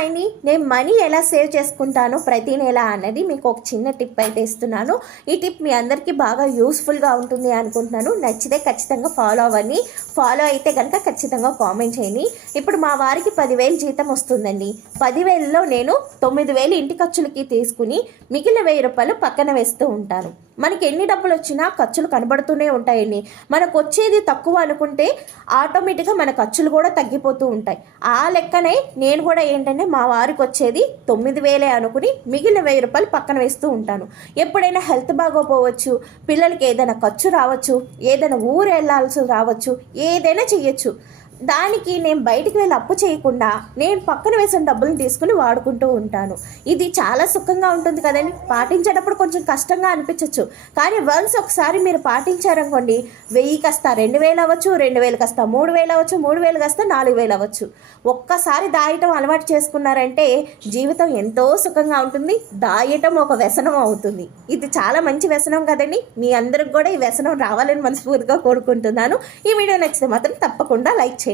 హాయ్ని నేను మనీ ఎలా సేవ్ చేసుకుంటాను ప్రతి నెల అన్నది మీకు ఒక చిన్న టిప్ అయితే ఇస్తున్నాను. ఈ టిప్ మీ అందరికీ బాగా యూస్ఫుల్గా ఉంటుంది అనుకుంటున్నాను. నచ్చితే ఖచ్చితంగా ఫాలో అవ్వండి. ఫాలో అయితే కనుక ఖచ్చితంగా కామెంట్ చేయండి. ఇప్పుడు మా వారికి 10,000 జీతం వస్తుందండి. 10,000లో నేను 9,000 ఇంటి ఖర్చులకి తీసుకుని మిగిలిన 1,000 రూపాయలు పక్కన వేస్తూ ఉంటాను. మనకి ఎన్ని డబ్బులు వచ్చినా ఖర్చులు కనబడుతూనే ఉంటాయండి. మనకు వచ్చేది తక్కువ అనుకుంటే ఆటోమేటిక్గా మన ఖర్చులు కూడా తగ్గిపోతూ ఉంటాయి. ఆ లెక్కనే నేను కూడా ఏంటంటే మా వారికి వచ్చేది 9,000 అనుకుని మిగిలిన 1,000 రూపాయలు పక్కన వేస్తూ ఉంటాను. ఎప్పుడైనా హెల్త్ బాగోపోవచ్చు, పిల్లలకి ఏదైనా ఖర్చు రావచ్చు, ఏదైనా ఊరు వెళ్ళాల్సి రావచ్చు, ఏదైనా చెయ్యొచ్చు. దానికి నేను బయటికి వెళ్ళి అప్పు చేయకుండా నేను పక్కన వేసిన డబ్బులను తీసుకుని వాడుకుంటూ ఉంటాను. ఇది చాలా సుఖంగా ఉంటుంది కదండి. పాటించేటప్పుడు కొంచెం కష్టంగా అనిపించవచ్చు, కానీ వన్స్ ఒకసారి మీరు పాటించారనుకోండి, 1,000 కాస్త 2,000 అవ్వచ్చు, 2,000 కాస్త 3,000 అవ్వచ్చు, 3,000 కాస్త 4,000 అవ్వచ్చు. ఒక్కసారి దాయటం అలవాటు చేసుకున్నారంటే జీవితం ఎంతో సుఖంగా ఉంటుంది. దాయటం ఒక వ్యసనం అవుతుంది. ఇది చాలా మంచి వ్యసనం కదండి. మీ అందరికి కూడా ఈ వ్యసనం రావాలని మనస్ఫూర్తిగా కోరుకుంటున్నాను. ఈ వీడియో నచ్చితే మాత్రం తప్పకుండా లైక్ చేయండి.